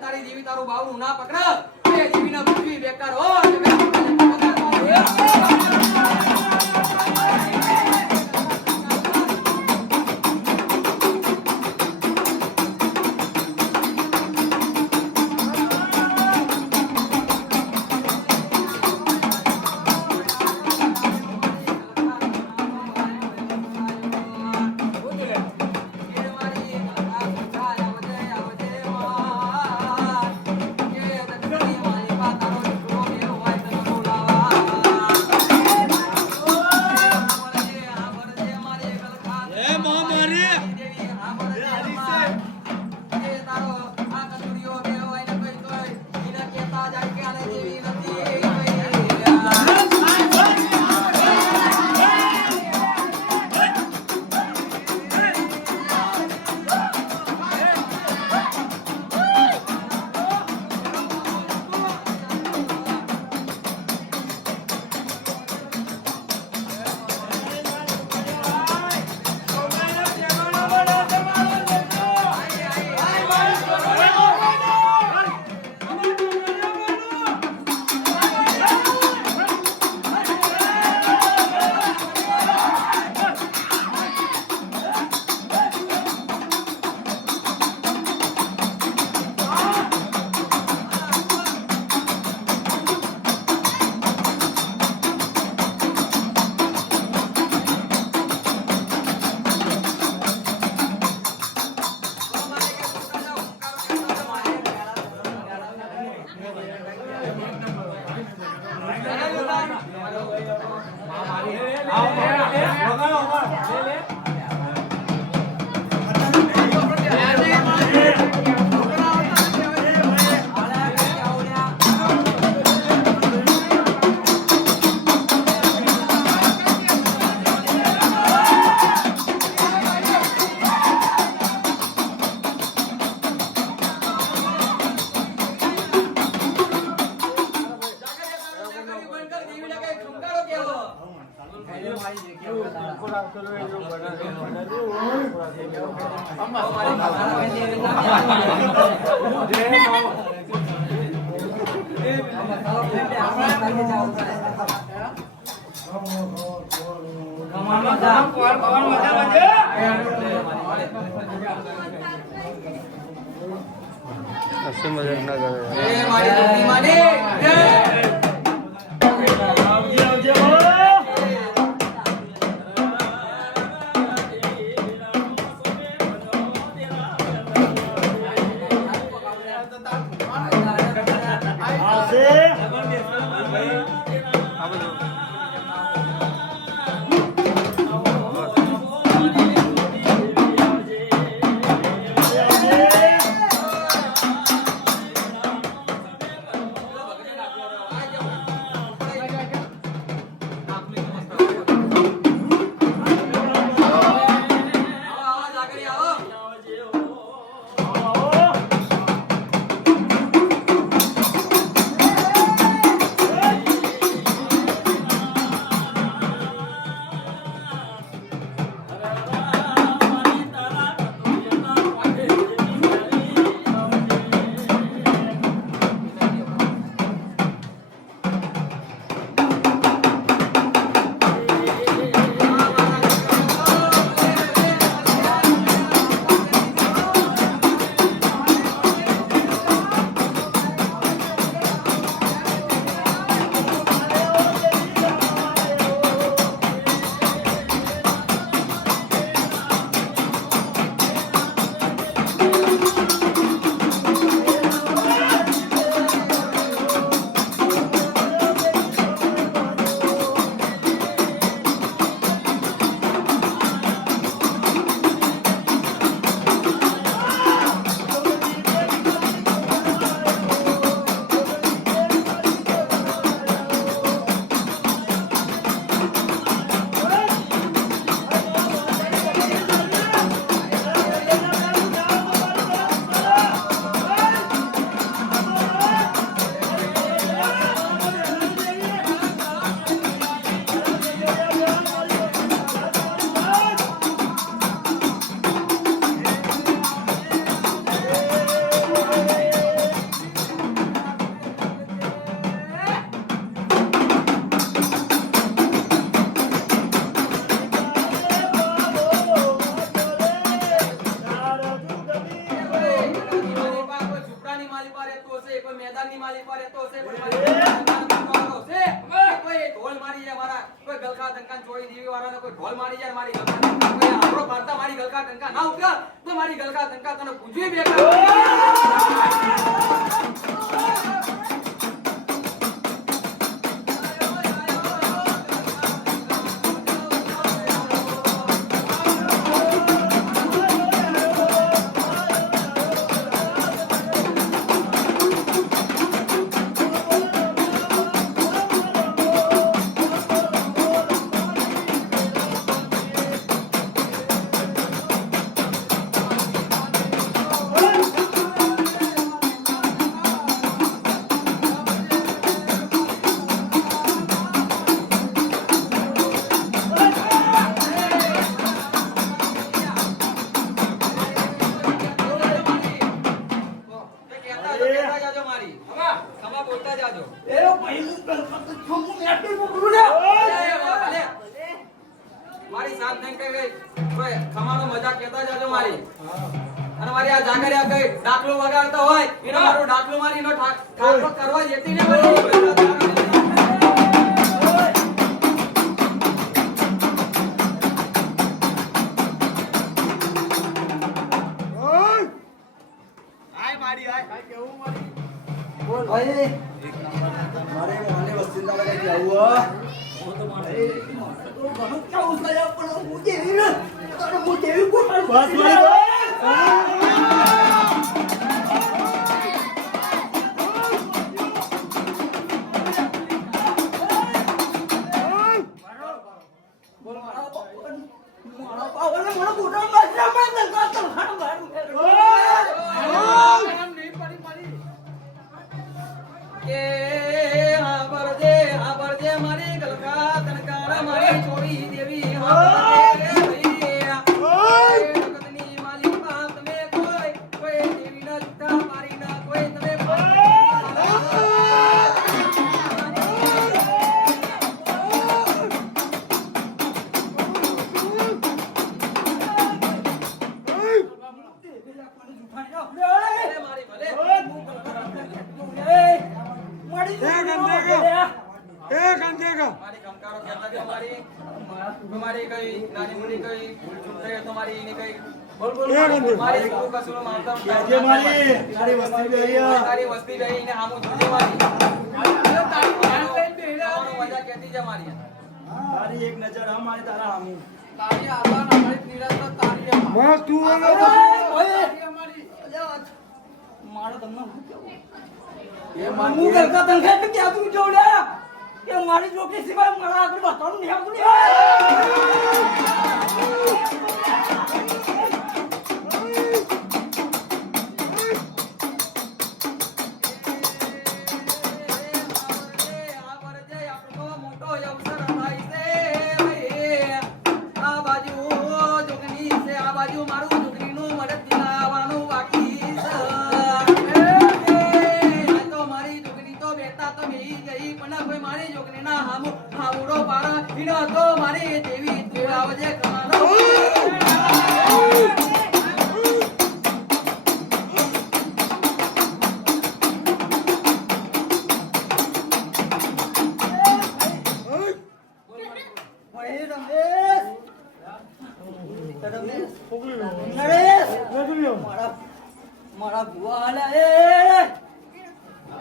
તારી જીવી તારું બાવનું ના પકડ એ જીવીને પૃથ્વી બેકાર હો હસી મજાક ના કરે મારી ધરતી માની જય મેદાનની માલી પર રહેતો હશે કોઈ ઢોલ મારી જાય મારા કોઈ ગલકા ડંકા ચોરી દેવી વાળાને કોઈ ઢોલ મારી જાય મારી ગલકા કોઈ આરો પાડતા મારી ગલકા ડંકા ના ઉતર તો મારી ગલકા ડંકા તને પૂંજવી બેકાર મારી સાથ નહીં કઈ કોઈ ખમાનો મજાક કહેતા જાજો મારી અને મારી આ જાગરિયા કઈ ડાકલો વગાડતો હોય એનો મારો ડાકલો મારી નો ઠાકો કરવા જેતી ને મારી મારે વસ્તી ઘણું કેવું છે પણ હું દેવી ને તારે હું દેવી કોઈ બસ મારા પાવને મને બોટલ મારી મને કાતર ખાણ મારું કે હાબરજે મારી ગલકા તનકાર મારી છોડી દેવી હાબરજે ભઈ જગતની માલી બાપ તમે કોઈ દેવીના જુઠ્ઠા મારીના કોઈ તમે મારી ભલે મારી કંકારો કહેતા કે તમારી કઈ નાની મુની કઈ ભૂલ ચૂક થઈ તમારી એની કઈ બોલ મારી શું કસૂર માનતા તારી વસ્તી બેહી તારી વસ્તી બેહી ને હામું જોજે મારી તારી મજા કહેતી છે મારી તારી એક નજર આ મારી તારા આમુ તારી આવા અમારી નિરાશા તારી બસ તું મારો તમને શું કેવું હું ગલકા તને કે ક્યાં તું જોડ્યા કે મારી જોકી સિવાય મારા આગળ બતાવું નહીં આવતું મારી દેવી તું આવજે કમાનો મારા ભુવા એ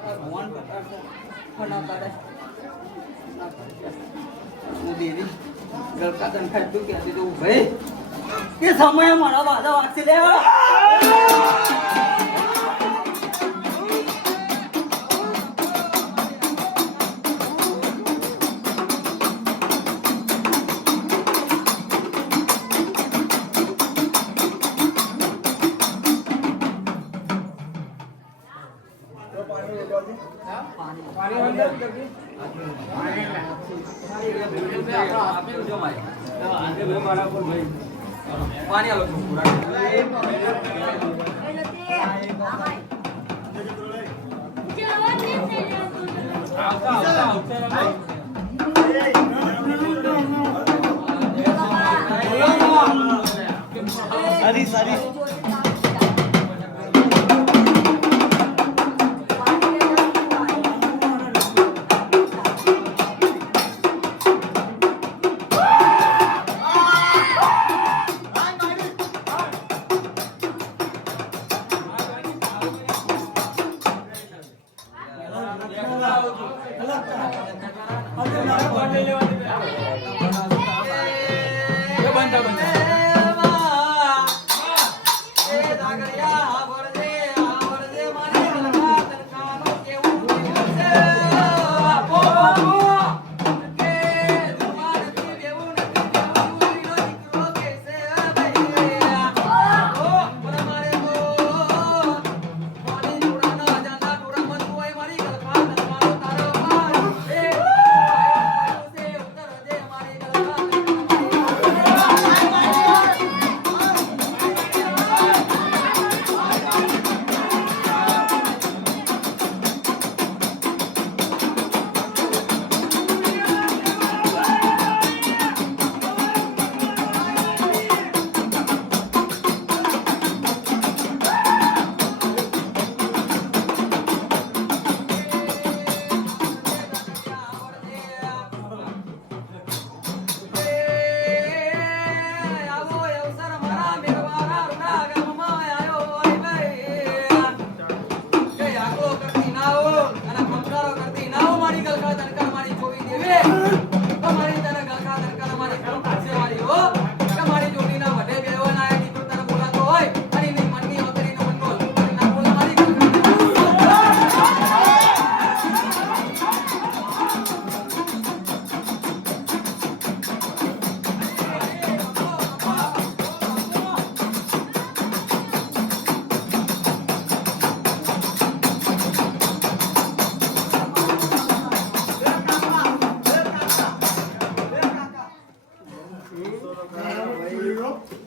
ભગવાન ફના કાઢે હું દેવી ગલકા તન ખાટું કહેતી તો ભાઈ કે સમયે મારા વાદા વાગશે લે પાણી આલો સારી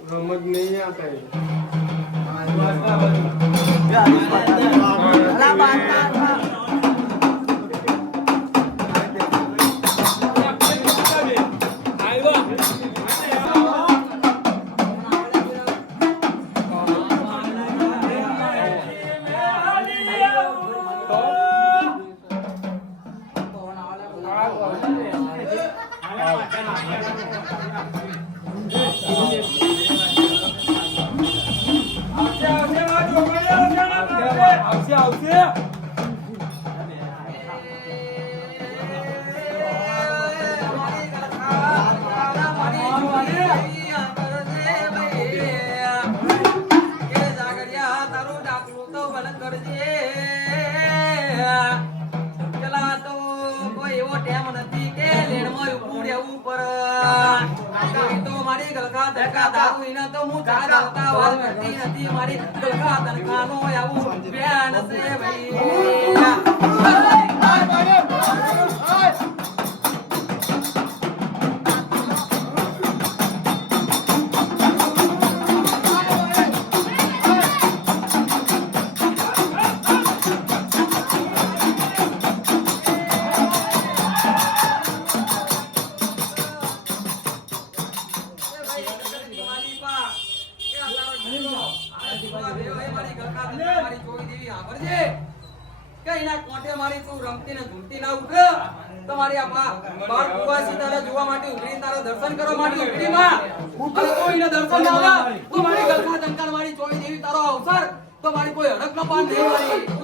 समझ नहीं आता है અલા બાતા મારી ગલકા તનખાનો આવું બેન છે જોવા માટે ઉભરી તારા દર્શન કરવા માટે ઉભરી માં કોઈને દર્શન ના આવે તો મારી ગલકા તનકાર મારી ચોવી દેવી તારો અવસર તો મારી કોઈ હડક નો પાન નહીં મારી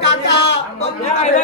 કાકા